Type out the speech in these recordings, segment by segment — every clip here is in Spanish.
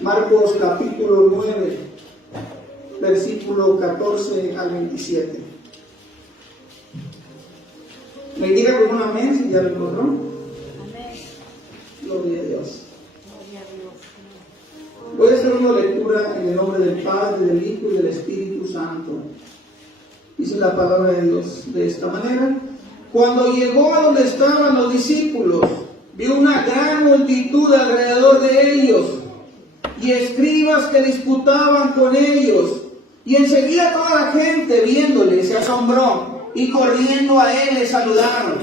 Marcos capítulo 9, versículo 14 al 27. Me diga con un amén si ya lo encontró. Amén. Gloria a Dios. Gloria a Dios. Voy a hacer una lectura en el nombre del Padre, del Hijo y del Espíritu Santo. Dice la palabra de Dios de esta manera. Cuando llegó a donde estaban los discípulos, vio una gran multitud alrededor de ellos y escribas que disputaban con ellos. Y enseguida toda la gente, viéndole, se asombró y corriendo a él le saludaron.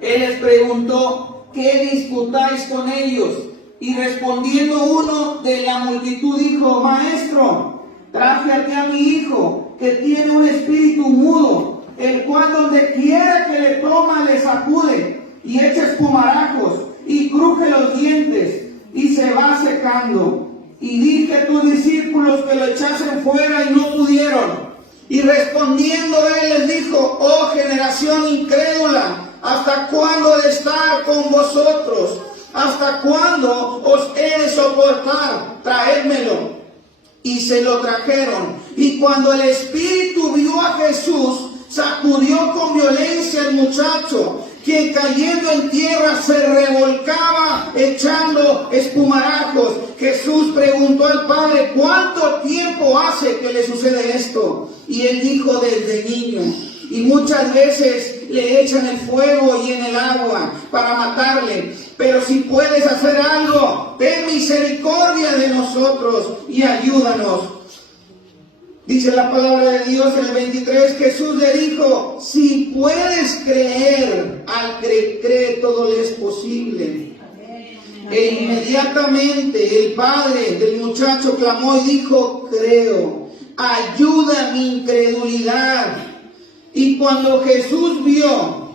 Él les preguntó: ¿qué disputáis con ellos? Y respondiendo uno de la multitud dijo: Maestro, traje aquí a mi hijo, que tiene un espíritu mudo, el cual donde quiera que le toma le sacude y echa espumarajos y cruje los dientes y se va secando. Y dije a tus discípulos que lo echasen fuera y no pudieron. Y respondiendo él les dijo: oh generación incrédula, ¿hasta cuándo he de estar con vosotros? ¿Hasta cuándo os he de soportar? Traédmelo. Y se lo trajeron. Y cuando el espíritu vio a Jesús, sacudió con violencia al muchacho, que cayendo en tierra se revolcaba echando espumarajos. Jesús preguntó al padre: ¿cuánto tiempo hace que le sucede esto? Y él dijo: desde niño. Y muchas veces le echan el fuego y en el agua para matarle. Pero si puedes hacer algo, ten misericordia de nosotros y ayúdanos. Dice la palabra de Dios en el 23, Jesús le dijo: si puedes creer, al que cree todo le es posible. E inmediatamente el padre del muchacho clamó y dijo: creo, ayuda mi incredulidad. Y cuando Jesús vio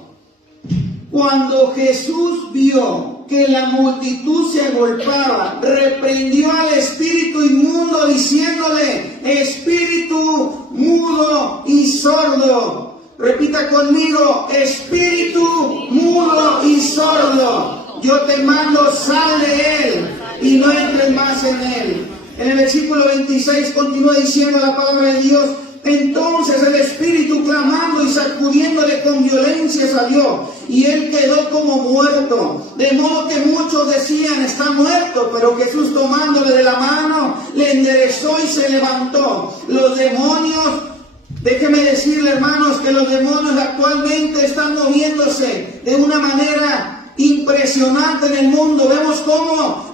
que la multitud se agolpaba, reprendió al espíritu inmundo diciéndole: espíritu mudo y sordo. Repita conmigo: espíritu mudo y sordo, yo te mando, sal de él y no entres más en él. En el versículo 26 continúa diciendo la palabra de Dios: entonces el espíritu, clamando y sacudiéndole con violencia, salió, y él quedó como muerto. De modo que muchos decían: está muerto. Pero Jesús, tomándole de la mano, le enderezó y se levantó. Los demonios, déjeme decirle, hermanos, que los demonios actualmente están moviéndose de una manera impresionante en el mundo. Vemos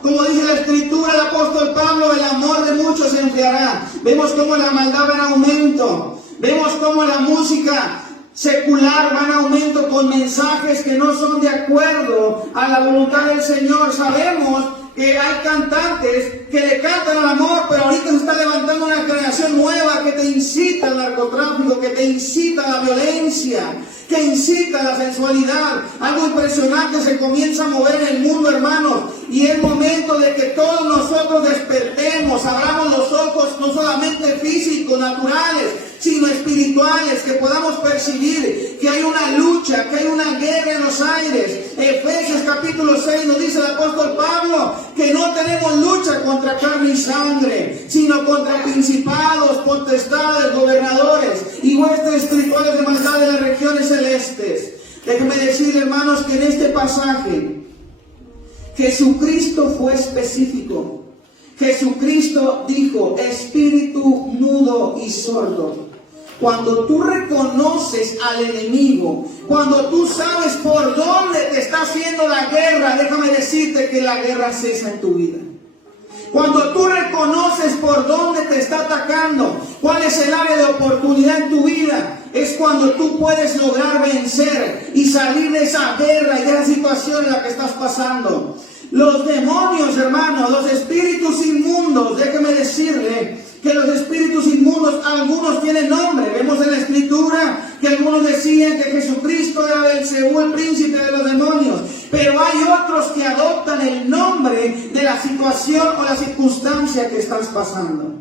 como dice la escritura, el apóstol Pablo: el amor de muchos se enfriará. Vemos cómo la maldad va en aumento. Vemos cómo la música secular va en aumento con mensajes que no son de acuerdo a la voluntad del Señor. Sabemos que hay cantantes que le cantan al amor, pero ahorita se está levantando una generación nueva que te incita al narcotráfico, que te incita a la violencia, que incita a la sensualidad. Algo impresionante se comienza a mover en el mundo, hermanos, y es momento de que todos nosotros despertemos, abramos los ojos, no solamente físicos, naturales, sino espirituales, que podamos percibir que hay una lucha, que hay una guerra en los aires. Efesios capítulo 6 nos dice el apóstol Pablo que no tenemos lucha contra carne y sangre, sino contra principados, potestades, gobernadores y huestes espirituales de maldad de las regiones celestes. Déjenme decir, hermanos, que en este pasaje Jesucristo fue específico. Jesucristo dijo: espíritu mudo y sordo. Cuando tú reconoces al enemigo, cuando tú sabes por dónde te está haciendo la guerra, déjame decirte que la guerra cesa en tu vida. Cuando tú reconoces por dónde te está atacando, cuál es el área de oportunidad en tu vida, es cuando tú puedes lograr vencer y salir de esa guerra y de esa situación en la que estás pasando. Los demonios, hermanos, los espíritus inmundos, déjeme decirle que los espíritus inmundos, algunos tienen nombre. Vemos en la escritura que algunos decían que Jesucristo era Belcebú, el príncipe de los demonios. Pero hay otros que adoptan el nombre de la situación o la circunstancia que estás pasando.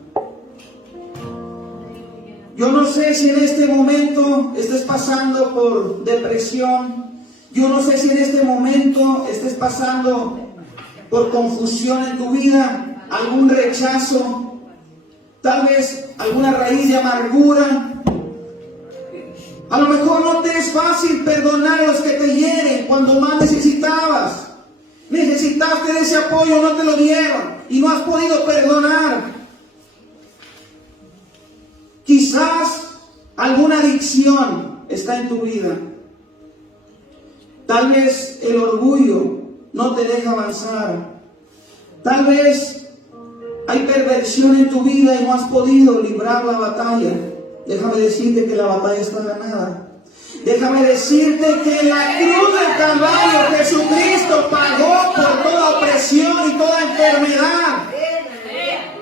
Yo no sé si en este momento estés pasando por depresión. Yo no sé si en este momento estés pasando por confusión en tu vida. algún rechazo, tal vez alguna raíz de amargura. A lo mejor no te es fácil perdonar a los que te hieren cuando más necesitabas. Necesitaste de ese apoyo, no te lo dieron y no has podido perdonar. Quizás alguna adicción está en tu vida. Tal vez el orgullo no te deja avanzar. Tal vez hay perversión en tu vida y no has podido librar la batalla. Déjame decirte que la batalla está ganada. Déjame decirte que en la cruz del Calvario Jesucristo pagó por toda opresión y toda enfermedad.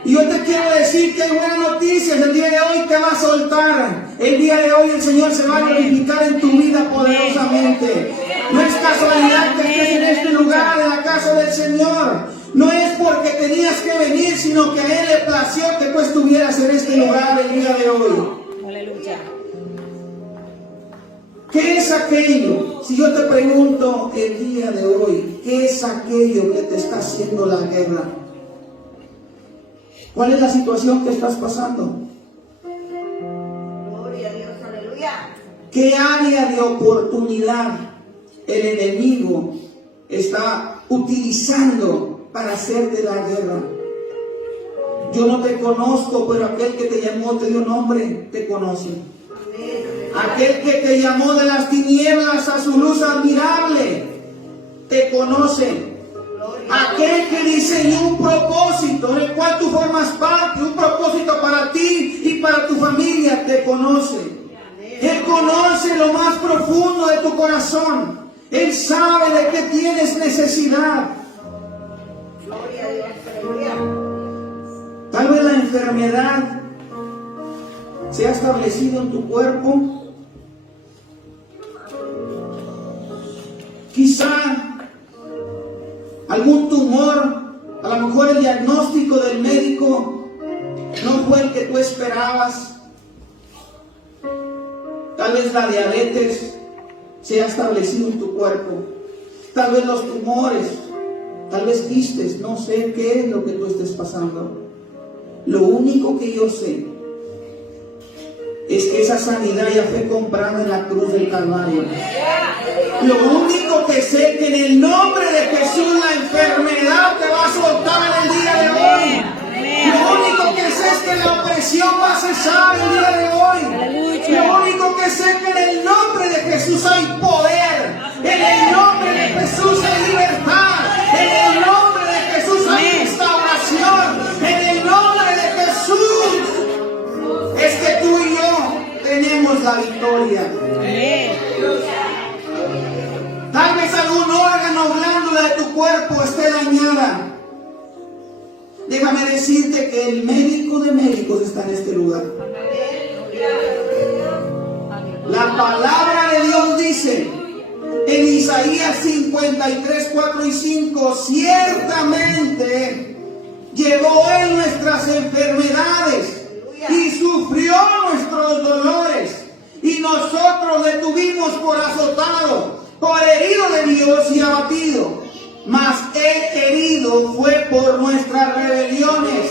Y yo te quiero decir que hay buenas noticias. El día de hoy te va a soltar. El día de hoy el Señor se va a glorificar en tu vida poderosamente. No es casualidad que estés en este lugar, en la casa del Señor. No es porque tenías que venir, sino que a Él le plació que tú estuvieras en este lugar el día de hoy. Aleluya. ¿Qué es aquello? Si yo te pregunto el día de hoy, ¿qué es aquello que te está haciendo la guerra? ¿Cuál es la situación que estás pasando? Gloria a Dios, aleluya. ¿Qué área de oportunidad el enemigo está utilizando para hacerte la guerra? Yo no te conozco, pero aquel que te llamó, te dio nombre, te conoce. Aquel que te llamó de las tinieblas a su luz admirable, te conoce. Aquel que diseñó un propósito en el cual tú formas parte, un propósito para ti y para tu familia, te conoce. Él conoce lo más profundo de tu corazón. Él sabe de qué tienes necesidad. Tal vez la enfermedad se ha establecido en tu cuerpo. Quizá algún tumor, a lo mejor el diagnóstico del médico no fue el que tú esperabas. Tal vez la diabetes se ha establecido en tu cuerpo. Tal vez los tumores, tal vez quistes, no sé qué es lo que tú estés pasando. Lo único que yo sé es que esa sanidad ya fue comprada en la cruz del Calvario. Lo único que sé es que en el nombre de Jesús la enfermedad te va a soltar el día de hoy. Lo único que sé es que la opresión va a cesar el día de hoy. Lo único que sé es que en el nombre de Jesús hay poder. En el nombre de Jesús hay libertad. En el nombre de Jesús hay restauración. En el nombre de Jesús es que tú y yo tenemos la victoria. Tal vez algún órgano o glándula de tu cuerpo esté dañada. Déjame decirte que el médico de médicos está en este lugar. La palabra de Dios dice en Isaías 53, 4 y 5: ciertamente llevó Él nuestras enfermedades y sufrió nuestros dolores, y nosotros le tuvimos por azotado, por herido de Dios y abatido. Mas Él herido fue por nuestras rebeliones,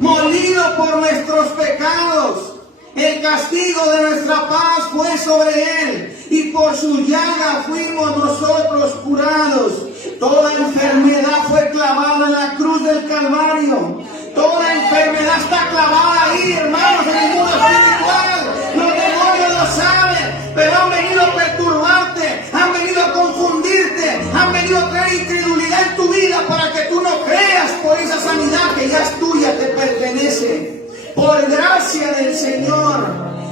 molido por nuestros pecados. El castigo de nuestra paz fue sobre Él, y por su llaga fuimos nosotros curados. Toda enfermedad fue clavada en la cruz del Calvario. Toda enfermedad está clavada ahí, hermanos, en el mundo espiritual. Los demonios lo saben, pero han venido a perturbarte, han venido a confundirte, han venido a traer incredulidad en tu vida para que tú no creas por esa sanidad que ya es tuya, te pertenece. Por gracia del Señor,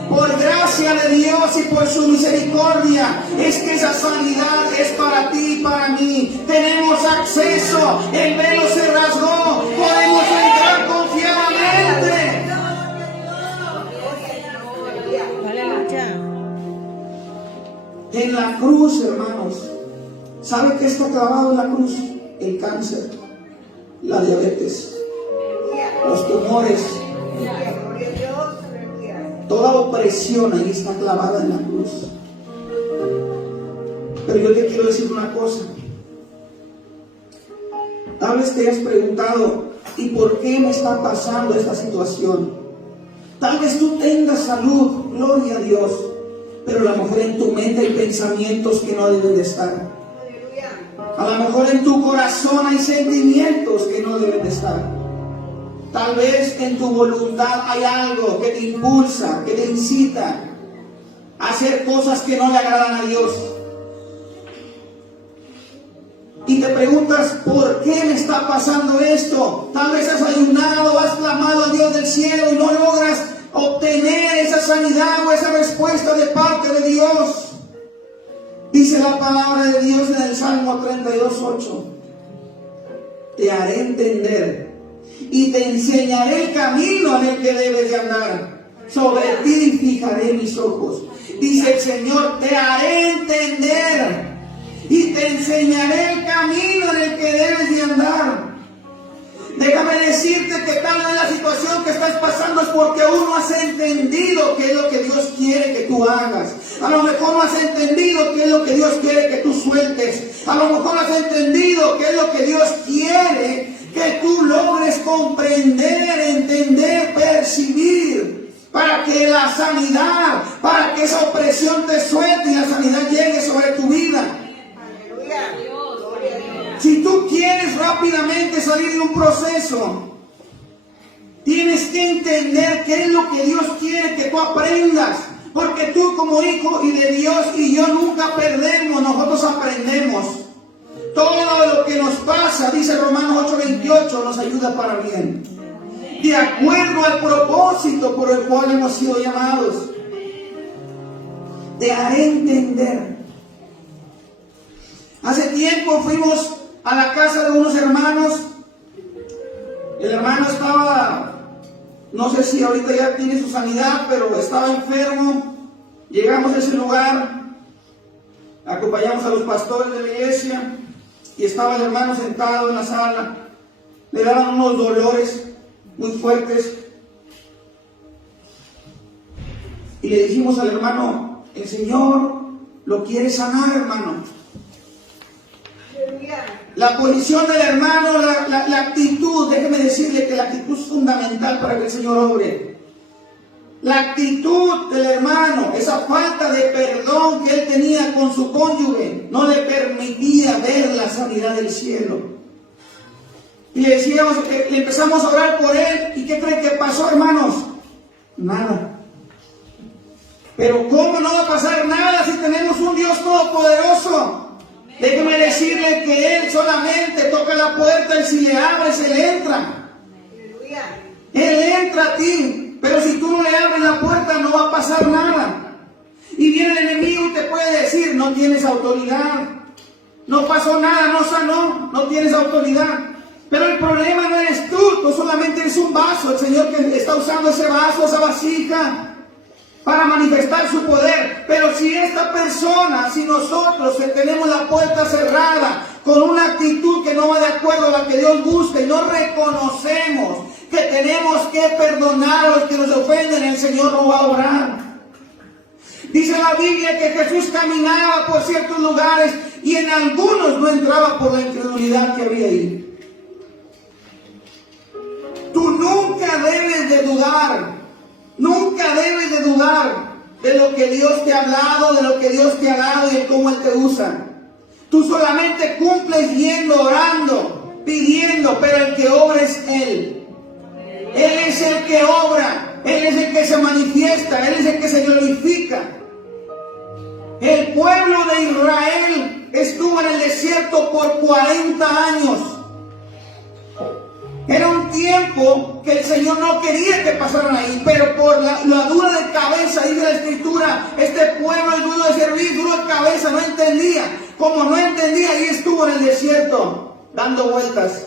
por gracia de Dios y por su misericordia, es que esa sanidad es para ti y para mí. Tenemos acceso, el velo se rasgó, podemos entrar confiadamente. En la cruz, hermanos, ¿sabe qué está clavado en la cruz? El cáncer, la diabetes, los tumores. Toda opresión ahí está clavada en la cruz. Pero yo te quiero decir una cosa. Tal vez te has preguntado, ¿y por qué me está pasando esta situación? Tal vez tú tengas salud, gloria a Dios, pero a lo mejor en tu mente hay pensamientos que no deben de estar. A lo mejor en tu corazón hay sentimientos que no deben de estar. Tal vez en tu voluntad hay algo que te impulsa, que te incita a hacer cosas que no le agradan a Dios. Y te preguntas, ¿por qué me está pasando esto? Tal vez has ayunado, has clamado a Dios del cielo y no logras obtener esa sanidad o esa respuesta de parte de Dios. Dice la palabra de Dios en el Salmo 32:8. Te haré entender y te enseñaré el camino en el que debes de andar. Sobre ti fijaré mis ojos. Dice el Señor, te haré entender y te enseñaré el camino en el que debes de andar. Déjame decirte que tal vez la situación que estás pasando es porque aún no has entendido qué es lo que Dios quiere que tú hagas. A lo mejor no has entendido qué es lo que Dios quiere que tú sueltes. A lo mejor no has entendido qué es lo que Dios quiere que tú logres comprender, entender, percibir. Para que la sanidad, para que esa opresión te suelte y la sanidad llegue sobre tu vida. Si tú quieres rápidamente salir de un proceso, tienes que entender qué es lo que Dios quiere que tú aprendas. Porque tú como hijo y de Dios y yo nunca perdemos, nosotros aprendemos. Todo lo que nos pasa, dice Romanos 8:28, nos ayuda para bien. De acuerdo al propósito por el cual hemos sido llamados. Te haré entender. Hace tiempo fuimos a la casa de unos hermanos. El hermano estaba, no sé si ahorita ya tiene su sanidad, pero estaba enfermo. Llegamos a ese lugar, acompañamos a los pastores de la iglesia y estaba el hermano sentado en la sala. Le daban unos dolores muy fuertes. Y le dijimos al hermano, el Señor lo quiere sanar, hermano. La posición del hermano, la actitud, déjeme decirle que la actitud es fundamental para que el Señor obre. La actitud del hermano, esa falta de perdón que él tenía con su cónyuge, no le permitía ver la sanidad del cielo. Y le decíamos, le empezamos a orar por él, ¿y qué creen que pasó, hermanos? Nada. Pero ¿cómo no va a pasar nada si tenemos un Dios todopoderoso? Déjeme decirle que Él solamente toca la puerta y si le abres, Él entra. Él entra a ti, pero si tú no le abres la puerta no va a pasar nada. Y viene el enemigo y te puede decir, no tienes autoridad, no pasó nada, no sanó, no tienes autoridad. Pero el problema no eres tú solamente eres un vaso, el Señor que está usando ese vaso, esa vasija, para manifestar su poder. Pero si esta persona, si nosotros tenemos la puerta cerrada, con una actitud que no va de acuerdo a la que Dios busca y no reconocemos que tenemos que perdonar a los que nos ofenden, el Señor no va a obrar. Dice la Biblia que Jesús caminaba por ciertos lugares y en algunos no entraba por la incredulidad que había ahí. Tú nunca debes de dudar. Nunca debes de dudar de lo que Dios te ha hablado, de lo que Dios te ha dado y de cómo Él te usa. Tú solamente cumples yendo, orando, pidiendo, pero el que obra es Él. Él es el que obra, Él es el que se manifiesta, Él es el que se glorifica. El pueblo de Israel estuvo en el desierto por 40 años. Era un tiempo que el Señor no quería que pasaran ahí, pero por la dura de cabeza, dice la Escritura, este pueblo es duro de servir, duro de cabeza, no entendía. Como no entendía, ahí estuvo en el desierto, dando vueltas.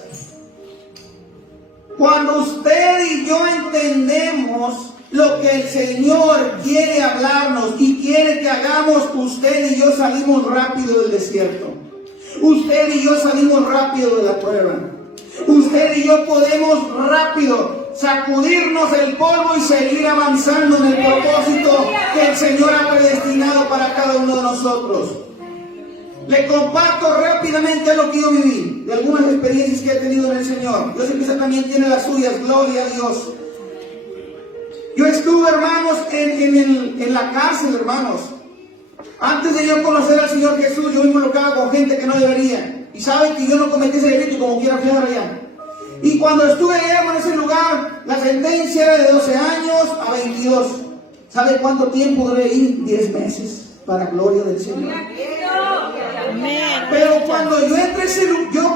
Cuando usted y yo entendemos lo que el Señor quiere hablarnos y quiere que hagamos, usted y yo salimos rápido del desierto. Usted y yo salimos rápido de la prueba. Usted y yo podemos rápido sacudirnos el polvo y seguir avanzando en el propósito que el Señor ha predestinado para cada uno de nosotros. Le comparto rápidamente lo que yo viví, de algunas experiencias que he tenido en el Señor. Yo sé que usted también tiene las suyas, gloria a Dios. Yo estuve, hermanos, en la cárcel, hermanos. Antes de yo conocer al Señor Jesús, yo me involucraba con gente que no debería. Y saben que yo no cometí ese delito como quiera fijar allá. Y cuando estuve allá en ese lugar, la sentencia era de 12 años a 22. ¿Sabe cuánto tiempo duré ahí? 10 meses, para gloria del Señor. Pero cuando yo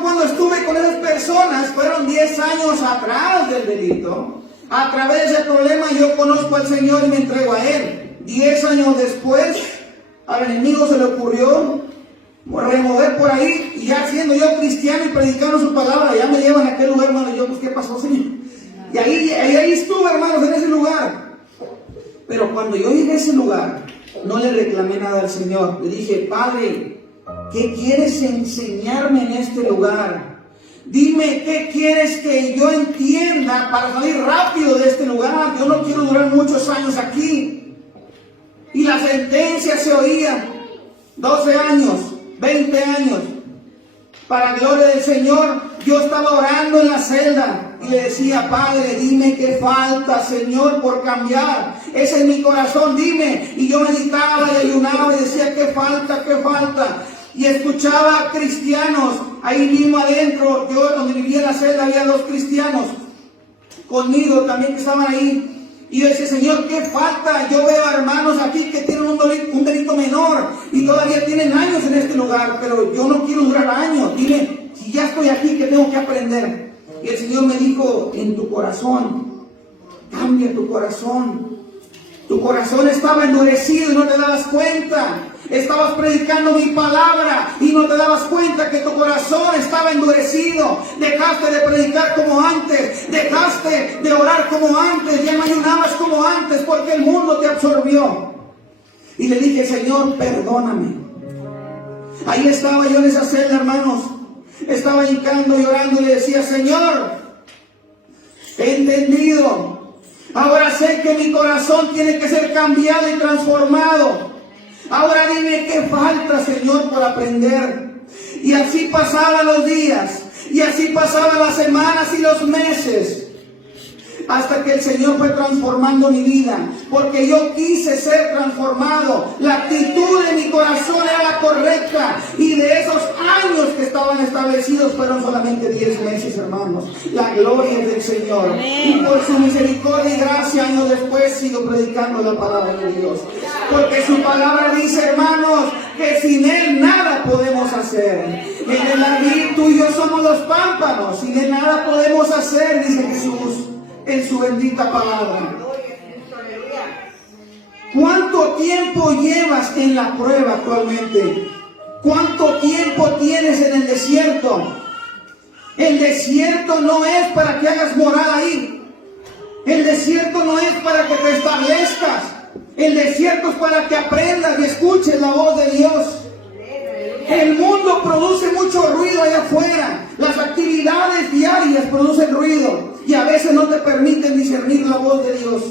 cuando estuve con esas personas, fueron 10 años atrás del delito. A través de ese problema yo conozco al Señor y me entrego a Él. 10 años después, al enemigo se le ocurrió remover por ahí, y ya siendo yo cristiano y predicando su palabra, ya me llevan a aquel lugar, hermano. Y yo, pues, ¿qué pasó, Señor? Y ahí estuve, hermanos, en ese lugar. Pero cuando yo llegué a ese lugar, no le reclamé nada al Señor. Le dije: Padre, ¿qué quieres enseñarme en este lugar? Dime, ¿qué quieres que yo entienda para salir rápido de este lugar? Yo no quiero durar muchos años aquí. Y la sentencia se oía: 12 años, 20 años. Para gloria del Señor, yo estaba orando en la celda y le decía: Padre, dime qué falta, Señor, por cambiar. Ese es mi corazón, dime. Y yo meditaba y ayunaba y decía: ¿qué falta, qué falta? Y escuchaba cristianos ahí mismo adentro. Yo, donde vivía en la celda, había 2 cristianos conmigo también que estaban ahí. Y yo decía: Señor, ¿qué falta? Yo veo a hermanos aquí que tienen un delito menor y todavía tienen años en este lugar, pero yo no quiero durar años. Dime, si ya estoy aquí, ¿qué tengo que aprender? Y el Señor me dijo: en tu corazón, cambia tu corazón. Tu corazón estaba endurecido y no te dabas cuenta. Estabas predicando mi palabra y no te dabas cuenta que tu corazón estaba endurecido. Dejaste de predicar como antes, dejaste de orar como antes, ya no ayunabas como antes porque el mundo te absorbió. Y le dije: Señor, perdóname. Ahí estaba yo en esa celda, hermanos. Estaba hincando y orando y le decía: Señor, he entendido. Ahora sé que mi corazón tiene que ser cambiado y transformado. Ahora dime qué falta, Señor, por aprender. Y así pasaban los días, y así pasaban las semanas y los meses, hasta que el Señor fue transformando mi vida, porque yo quise ser transformado. La actitud de mi corazón era la correcta, y de esos años que estaban establecidos fueron solamente 10 meses, hermanos. La gloria es del Señor. Y por su misericordia y gracia, años después sigo predicando la palabra de Dios, porque su palabra dice, hermanos, que sin Él nada podemos hacer. En el vid tú y yo somos los pámpanos, sin Él nada podemos hacer, dice Jesús en su bendita palabra. ¿Cuánto tiempo llevas en la prueba actualmente? ¿Cuánto tiempo tienes en el desierto? El desierto no es para que hagas morada ahí. El desierto no es para que te establezcas. El desierto es para que aprendas y escuches la voz de Dios. El mundo produce mucho ruido allá afuera. Las actividades diarias producen ruido y a veces no te permiten discernir la voz de Dios.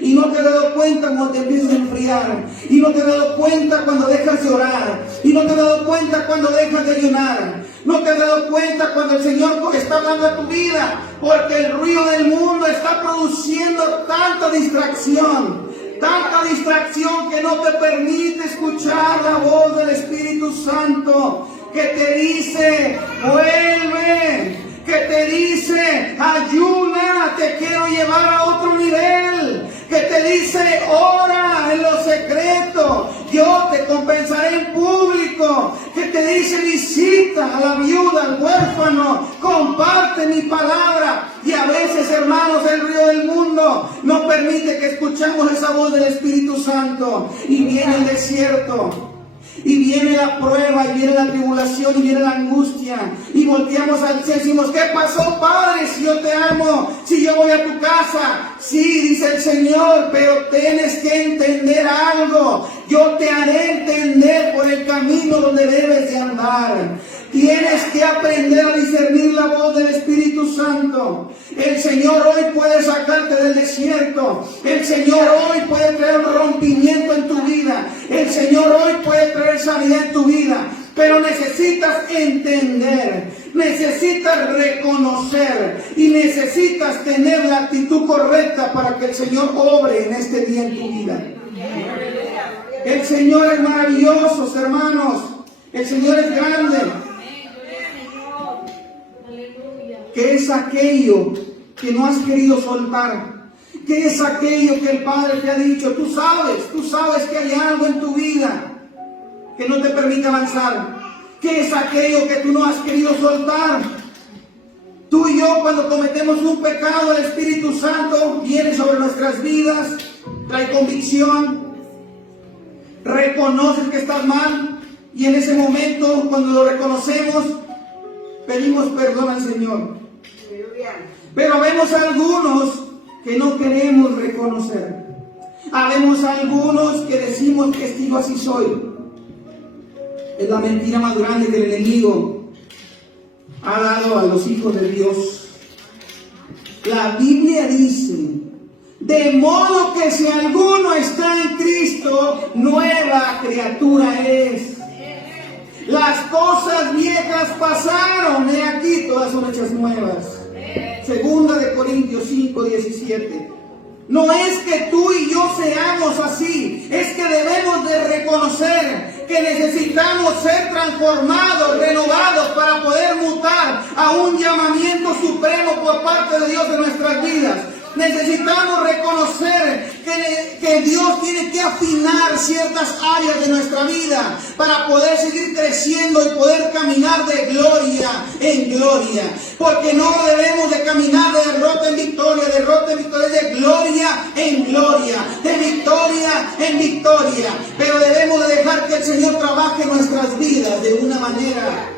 Y no te has dado cuenta cuando te empiezas a enfriar. Y no te has dado cuenta cuando dejas de orar. Y no te has dado cuenta cuando dejas de ayunar. No te has dado cuenta cuando el Señor está hablando a tu vida. Porque el ruido del mundo está produciendo tanta distracción. Tanta distracción que no te permite escuchar la voz del Espíritu Santo. Que te dice, vuelve. Que te dice, ayuna, te quiero llevar a otro nivel. Que te dice, ora en lo secreto, yo te compensaré en público. Que te dice, visita a la viuda, al huérfano, comparte mi palabra. Y a veces, hermanos, el ruido del mundo no permite que escuchemos esa voz del Espíritu Santo. Y viene el desierto. Y viene la prueba, y viene la tribulación, y viene la angustia. Y volteamos al cielo y decimos, ¿qué pasó, Padre? Si yo te amo, si yo voy a tu casa. Sí, dice el Señor, pero tienes que entender algo. Yo te haré entender por el camino donde debes de andar. Tienes que aprender a discernir la voz del Espíritu Santo. El Señor hoy puede sacarte del desierto. El Señor hoy puede traer un rompimiento en tu vida. El Señor hoy puede traer sanidad en tu vida. Pero necesitas entender, necesitas reconocer y necesitas tener la actitud correcta para que el Señor obre en este día en tu vida. El Señor es maravilloso, hermanos. El Señor es grande. ¿Qué es aquello que no has querido soltar? ¿Qué es aquello que el Padre te ha dicho? Tú sabes que hay algo en tu vida que no te permite avanzar. ¿Qué es aquello que tú no has querido soltar? Tú y yo, cuando cometemos un pecado, el Espíritu Santo viene sobre nuestras vidas, trae convicción, reconoces que estás mal, y en ese momento, cuando lo reconocemos, pedimos perdón al Señor. Pero vemos algunos que no queremos reconocer. Habemos algunos que decimos que estilo así soy. Es la mentira más grande que el enemigo ha dado a los hijos de Dios. La Biblia dice: de modo que si alguno está en Cristo, nueva criatura es. Las cosas viejas pasaron, he aquí todas son hechas nuevas. Segunda de Corintios 5:17. No es que tú y yo seamos así, es que debemos de reconocer que necesitamos ser transformados, renovados para poder mutar a un llamamiento supremo por parte de Dios en nuestras vidas. Necesitamos reconocer que Dios tiene que afinar ciertas áreas de nuestra vida para poder seguir creciendo y poder caminar de gloria en gloria. Porque no debemos de caminar de derrota en victoria, de gloria en gloria, de victoria en victoria. Pero debemos de dejar que el Señor trabaje en nuestras vidas de una manera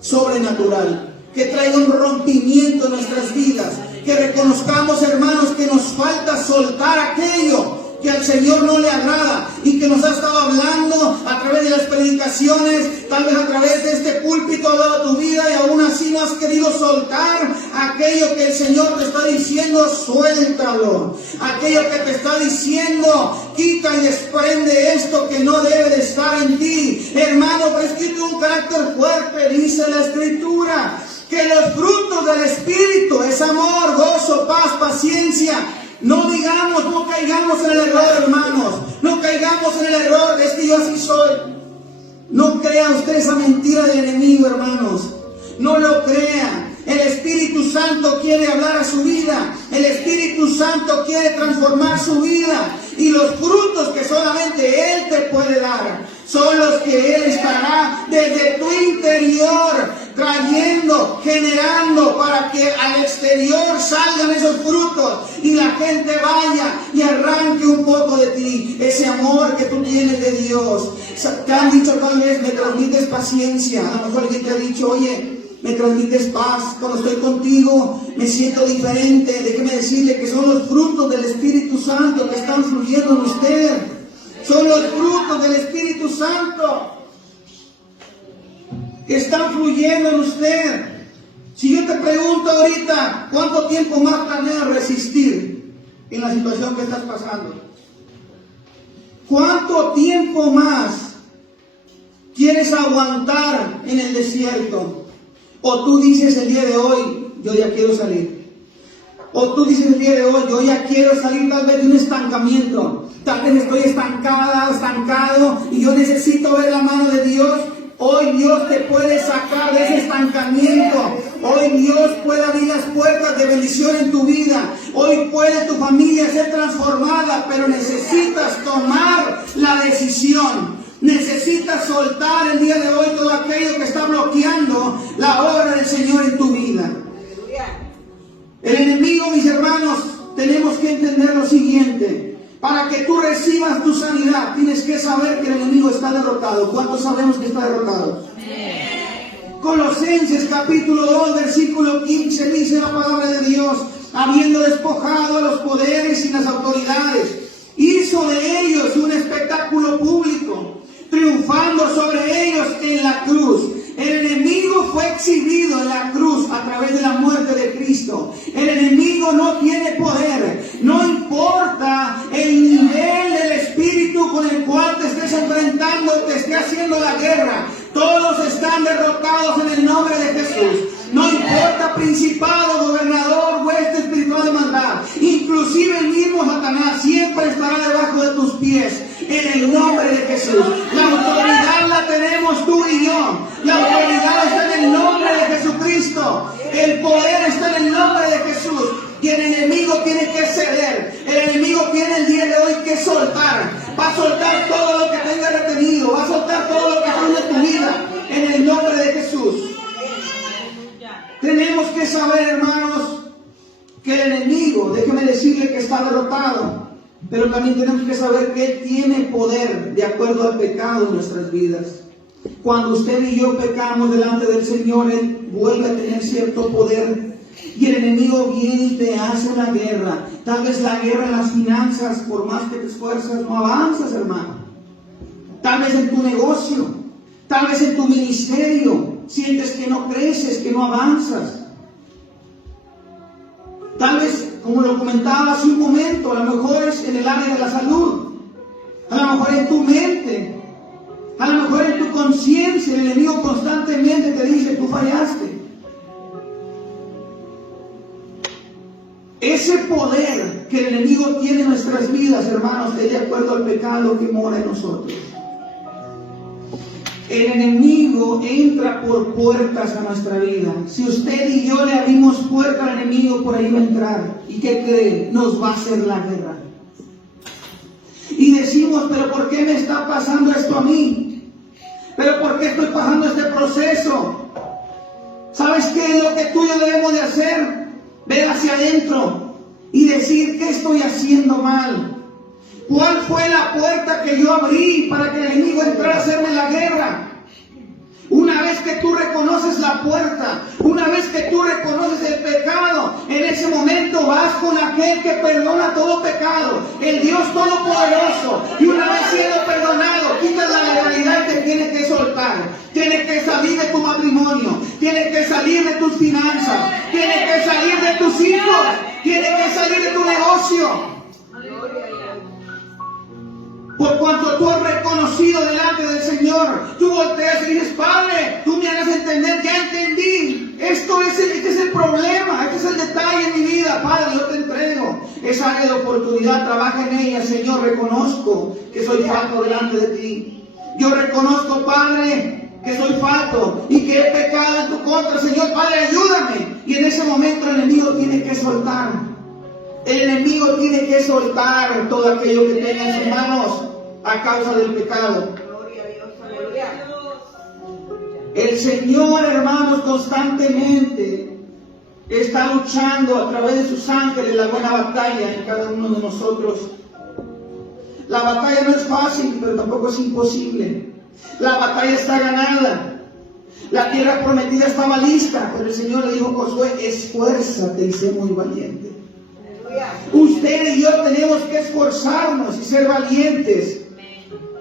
sobrenatural, que traiga un rompimiento en nuestras vidas. Que reconozcamos, hermanos, que nos falta soltar aquello que al Señor no le agrada y que nos ha estado hablando a través de las predicaciones, tal vez a través de este púlpito, ha dado tu vida y aún así no has querido soltar aquello que el Señor te está diciendo. Suéltalo. Aquello que te está diciendo, quita y desprende esto que no debe de estar en ti. Hermano, pues que tiene un carácter fuerte, dice la Escritura, que los frutos del Espíritu es amor, gozo, paz, paciencia. No caigamos en el error, hermanos. No caigamos en el error de que yo así soy. No crea usted esa mentira del enemigo, hermanos. No lo crea. El Espíritu Santo quiere hablar a su vida. El Espíritu Santo quiere transformar su vida. Y los frutos que solamente Él te puede dar son los que Él estará desde tu interior trayendo, generando, para que al exterior salgan esos frutos y la gente vaya y arranque un poco de ti ese amor que tú tienes de Dios. Te han dicho tal vez: me transmites paciencia. A lo mejor alguien te ha dicho: oye, me transmites paz, cuando estoy contigo me siento diferente. Déjeme decirle que son los frutos del Espíritu Santo que están fluyendo en usted. Son los frutos del Espíritu Santo que están fluyendo en usted. Si yo te pregunto ahorita, ¿cuánto tiempo más planeas resistir en la situación que estás pasando? ¿Cuánto tiempo más quieres aguantar en el desierto? O tú dices el día de hoy: yo ya quiero salir. O tú dices el día de hoy: yo ya quiero salir tal vez de un estancamiento. Tal vez estoy estancado y yo necesito ver la mano de Dios. Hoy Dios te puede sacar de ese estancamiento. Hoy Dios puede abrir las puertas de bendición en tu vida. Hoy puede tu familia ser transformada, pero necesitas tomar la decisión. Necesitas soltar el día de hoy todo aquello que está bloqueando la obra del Señor en tu vida. El enemigo, mis hermanos, tenemos que entender lo siguiente. Para que tú recibas tu sanidad, tienes que saber que el enemigo está derrotado. ¿Cuántos sabemos que está derrotado? Colosenses capítulo 2, versículo 15, dice la palabra de Dios: habiendo despojado a los poderes y las autoridades, hizo de ellos un espectáculo público, triunfando sobre ellos en la cruz. El enemigo fue exhibido en la cruz a través de la muerte de Cristo. El enemigo no tiene poder. No importa el nivel del espíritu con el cual te estés enfrentando, te esté haciendo la guerra. Todos están derrotados en el nombre de Jesús. No importa principado, gobernador, hueste espiritual de maldad. Inclusive el mismo Satanás siempre estará debajo de tus pies. En el nombre de Jesús. La autoridad la tenemos tú y yo. La autoridad está en el nombre de Jesucristo. El poder está en el nombre de Jesús. Y el enemigo tiene que ceder. El enemigo tiene el día de hoy que soltar. Va a soltar todo lo que tenga retenido. Va a soltar todo lo que tenga en tu vida. En el nombre de Jesús. Tenemos que saber, hermanos, que el enemigo, déjeme decirle que está derrotado. Pero también tenemos que saber que Él tiene poder de acuerdo al pecado en nuestras vidas. Cuando usted y yo pecamos delante del Señor, Él vuelve a tener cierto poder. Y el enemigo viene y te hace una guerra. Tal vez la guerra en las finanzas, por más que te esfuerzas, no avanzas, hermano. Tal vez en tu negocio, tal vez en tu ministerio, sientes que no creces, que no avanzas. Tal vez, como lo comentaba hace un momento, a lo mejor es en el área de la salud, a lo mejor en tu mente, a lo mejor en tu conciencia. El enemigo constantemente te dice, tú fallaste. Ese poder que el enemigo tiene en nuestras vidas, hermanos, es de acuerdo al pecado que mora en nosotros. El enemigo entra por puertas a nuestra vida. Si usted y yo le abrimos puerta al enemigo, por ahí va a entrar. ¿Y qué cree? Nos va a hacer la guerra. Y decimos, pero ¿por qué me está pasando esto a mí? ¿Pero por qué estoy pasando este proceso? ¿Sabes qué es lo que tú y yo debemos de hacer? Ver hacia adentro y decir, ¿qué estoy haciendo mal? ¿Cuál fue la puerta que yo abrí para que el enemigo entrara a hacerme la guerra? Una vez que tú reconoces la puerta, una vez que tú reconoces el pecado, en ese momento vas con aquel que perdona todo pecado, el Dios Todopoderoso. Y una vez siendo perdonado, quitas la legalidad que tienes que soltar. Tienes que salir de tu matrimonio, tienes que salir de tus finanzas, tienes que salir de tus hijos, tienes que salir de tu negocio. Por cuanto tú has reconocido delante del Señor, tú volteas y dices, Padre, tú me hagas entender, ya entendí. Este es el problema, este es el detalle en mi vida. Padre, yo te entrego esa área de oportunidad, trabaja en ella, Señor. Reconozco que soy falto delante de ti. Yo reconozco, Padre, que soy falto y que he pecado en tu contra. Señor, Padre, ayúdame. Y en ese momento el enemigo tiene que soltar. El enemigo tiene que soltar todo aquello que tenga en sus manos a causa del pecado. Gloria a Dios, aleluya. El Señor, hermanos, constantemente está luchando a través de sus ángeles la buena batalla en cada uno de nosotros. La batalla no es fácil, pero tampoco es imposible. La batalla está ganada. La tierra prometida estaba lista, pero el Señor le dijo a Josué, esfuérzate y sé muy valiente. Usted y yo tenemos que esforzarnos y ser valientes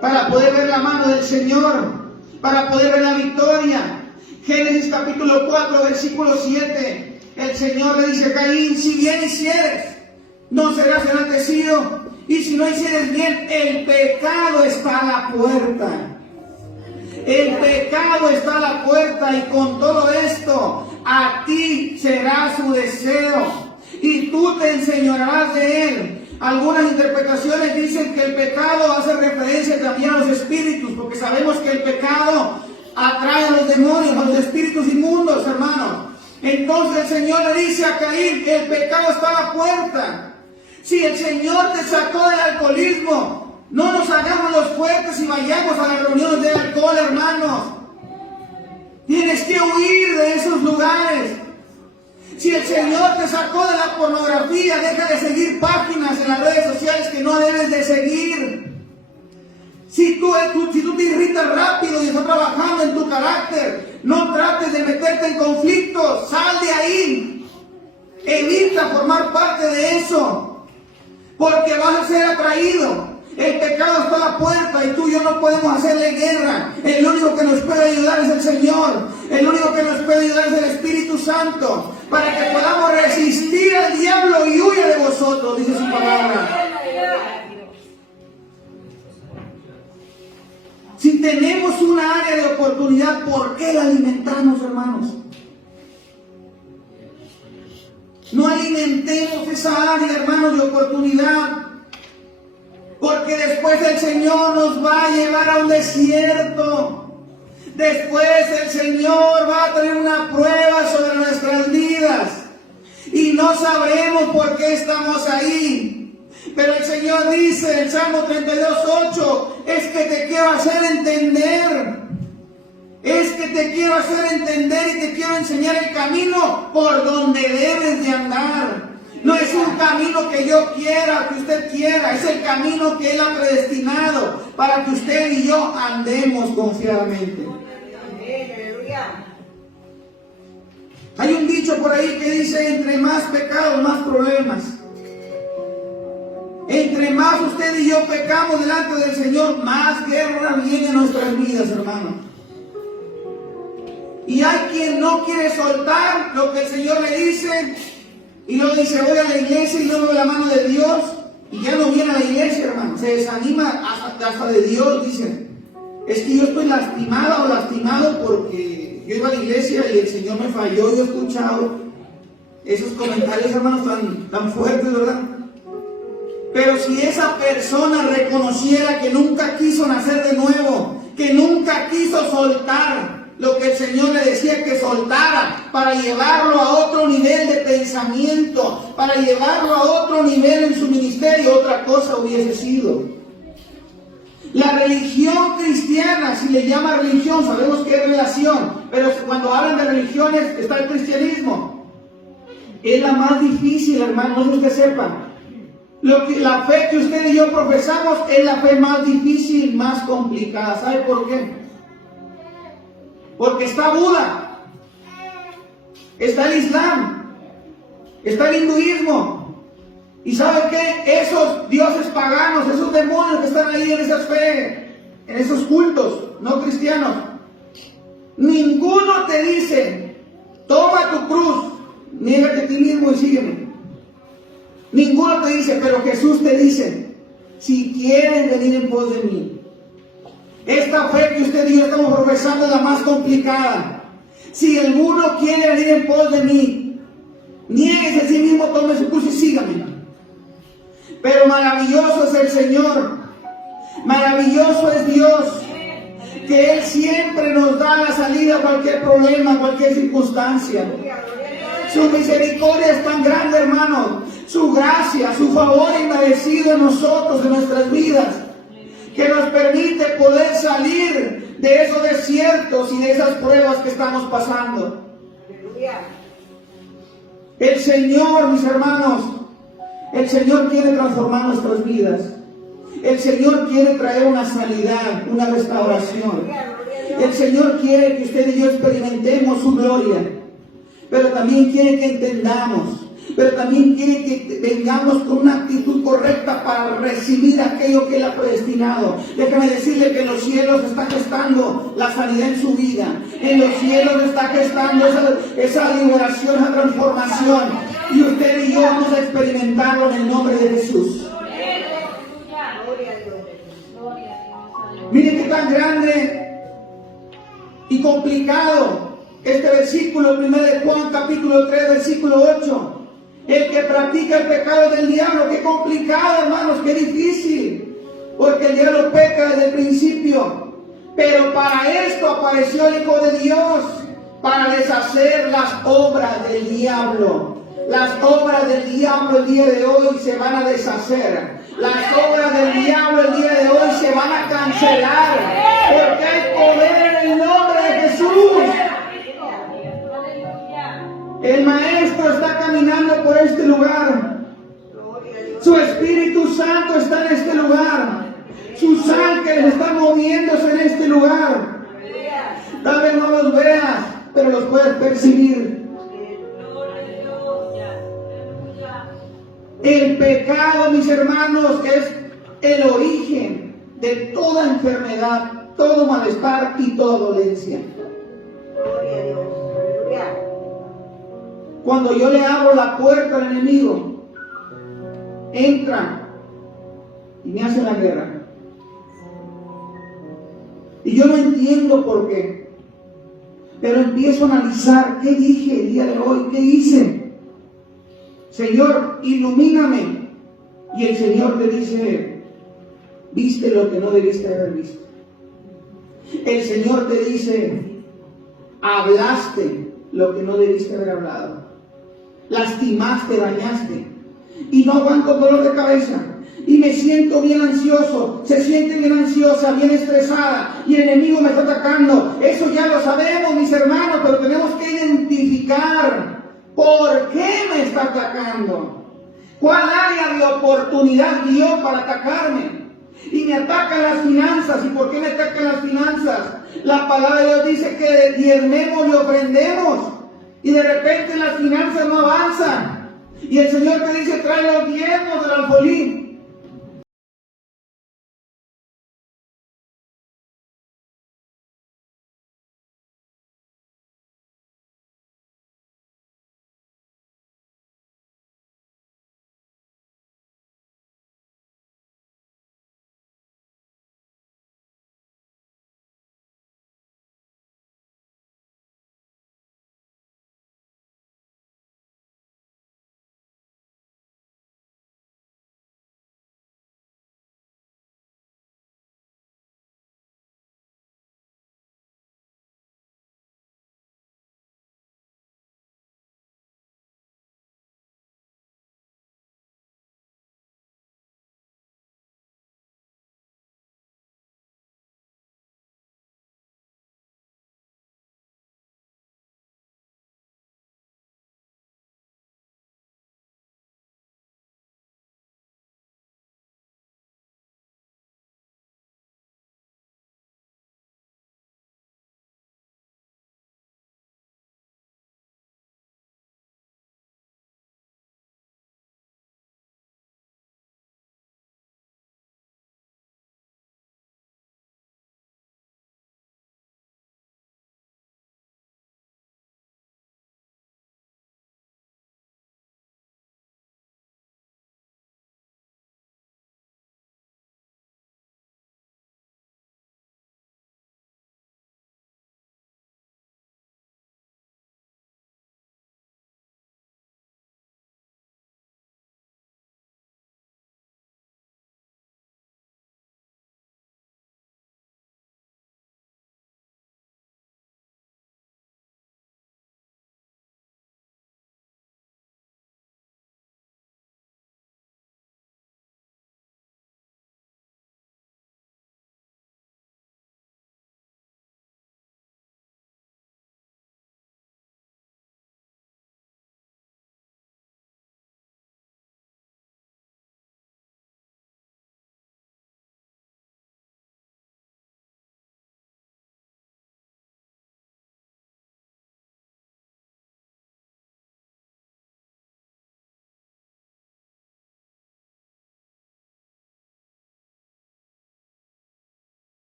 para poder ver la mano del Señor, para poder ver la victoria. Génesis capítulo 4, versículo 7. El Señor le dice a Caín, si bien hicieres, no serás enaltecido, y si no hicieres bien, el pecado está a la puerta. El pecado está a la puerta, y con todo esto, a ti será su deseo, y tú te enseñarás de él. Algunas interpretaciones dicen que el pecado hace referencia también a los espíritus, porque sabemos que el pecado atrae a los demonios, a los espíritus inmundos, hermanos. Entonces el Señor le dice a Caín, el pecado está a la puerta. Si el Señor te sacó del alcoholismo, no nos hagamos los fuertes y vayamos a las reuniones de alcohol, hermanos. Tienes que huir de esos lugares. Si el Señor te sacó de la pornografía, deja de seguir páginas en las redes sociales que no debes de seguir. Si tú te irritas rápido y estás trabajando en tu carácter, no trates de meterte en conflictos, sal de ahí. Evita formar parte de eso, porque vas a ser atraído. El pecado está a la puerta y tú y yo no podemos hacerle guerra. El único que nos puede ayudar es el Señor. El único que nos puede ayudar es el Espíritu Santo, para que podamos resistir al diablo y huya de vosotros, dice su palabra. Si tenemos una área de oportunidad, ¿por qué la alimentamos, hermanos? No alimentemos esa área, hermanos, de oportunidad, porque después el Señor nos va a llevar a un desierto. Después el Señor va a tener una prueba sobre nuestras vidas y no sabremos por qué estamos ahí. Pero el Señor dice en Salmo 32:8, es que te quiero hacer entender. Es que te quiero hacer entender y te quiero enseñar el camino por donde debes de andar. No es un camino que yo quiera, que usted quiera, es el camino que Él ha predestinado para que usted y yo andemos confiadamente. Hay un dicho por ahí que dice, entre más pecados, más problemas. Entre más usted y yo pecamos delante del Señor, más guerra viene en nuestras vidas, hermano. Y hay quien no quiere soltar lo que el Señor le dice, y luego dice, voy a la iglesia y no veo la mano de Dios, y ya no viene a la iglesia, hermano. Se desanima hasta de Dios, dice. Es que yo estoy lastimada o lastimado porque yo iba a la iglesia y el Señor me falló. Yo he escuchado esos comentarios, hermanos, tan fuertes, ¿verdad? Pero si esa persona reconociera que nunca quiso nacer de nuevo, que nunca quiso soltar lo que el Señor le decía que soltara para llevarlo a otro nivel de pensamiento, para llevarlo a otro nivel en su ministerio, otra cosa hubiese sido. La religión cristiana, si le llama religión, sabemos que es relación, pero cuando hablan de religiones está el cristianismo. Es la más difícil, hermano, no sé si usted sepa. La fe que usted y yo profesamos es la fe más difícil, más complicada. ¿Sabe por qué? Porque está Buda, está el Islam, está el hinduismo. ¿Y sabe qué? Esos dioses paganos, esos demonios que están ahí en esas fe, en esos cultos no cristianos, ninguno te dice, toma tu cruz, niégate a ti mismo y sígueme. Ninguno te dice, pero Jesús te dice, si quieren venir en pos de mí. Esta fe que usted y yo estamos profesando es la más complicada. Si alguno quiere venir en pos de mí, niéguese a sí mismo, tome su cruz y sígame. Pero maravilloso es el Señor, maravilloso es Dios, que Él siempre nos da la salida a cualquier problema, a cualquier circunstancia. Su misericordia es tan grande, hermano, su gracia, su favor inmerecido en nosotros, en nuestras vidas, que nos permite poder salir de esos desiertos y de esas pruebas que estamos pasando. El Señor, mis hermanos, el Señor quiere transformar nuestras vidas. El Señor quiere traer una sanidad, una restauración. El Señor quiere que usted y yo experimentemos su gloria. Pero también quiere que entendamos. Pero también quiere que vengamos con una actitud correcta para recibir aquello que Él ha predestinado. Déjame decirle que en los cielos está gestando la sanidad en su vida. En los cielos está gestando esa liberación, esa transformación. Y usted y yo vamos a experimentarlo en el nombre de Jesús. Miren qué tan grande y complicado este versículo, 1 de Juan capítulo 3, versículo 8. El que practica el pecado del diablo, qué complicado, hermanos, qué difícil. Porque el diablo peca desde el principio. Pero para esto apareció el Hijo de Dios, para deshacer las obras del diablo. Las obras del diablo el día de hoy se van a deshacer. Las obras del diablo el día de hoy se van a cancelar. Porque hay poder en el nombre de Jesús. El Maestro está caminando por este lugar. Su Espíritu Santo está en este lugar. Sus ángeles están moviéndose en este lugar. Tal vez no los veas, pero los puedes percibir. El pecado, mis hermanos, es el origen de toda enfermedad, todo malestar y toda dolencia. Cuando yo le abro la puerta al enemigo, entra y me hace la guerra. Y yo no entiendo por qué. Pero empiezo a analizar qué dije el día de hoy, qué hice. Señor, ilumíname. Y el Señor te dice, viste lo que no debiste haber visto. El Señor te dice, hablaste lo que no debiste haber hablado. Lastimaste, dañaste. Y no aguanto dolor de cabeza. Y me siento bien ansioso. Se siente bien ansiosa, bien estresada. Y el enemigo me está atacando. Eso ya lo sabemos, mis hermanos. Pero tenemos que identificar por qué me está atacando. ¿Cuál área de oportunidad dio para atacarme? Y me atacan las finanzas. ¿Y por qué me atacan las finanzas? La palabra de Dios dice que diezmemos y ofrendemos. Y de repente las finanzas no avanzan. Y el Señor te dice, trae los diezmos del alfolí.